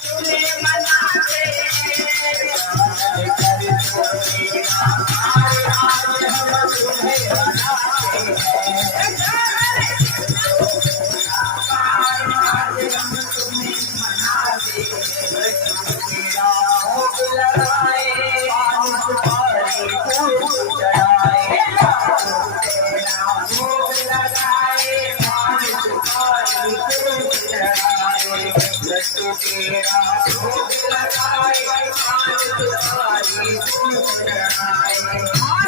तुम्हें मनाते कर छोड़े हमारे आज हम तुम्हें मनाते आज हम तुम्हें मनाते तेरा भोग लगाए पान सुपारी फूल चढ़ाए तेरा भोग लगाए पान सुपारी फूल चढ़ाए लड्डू तेरा भोग लगाए पान सुपारी फूल चढ़ाए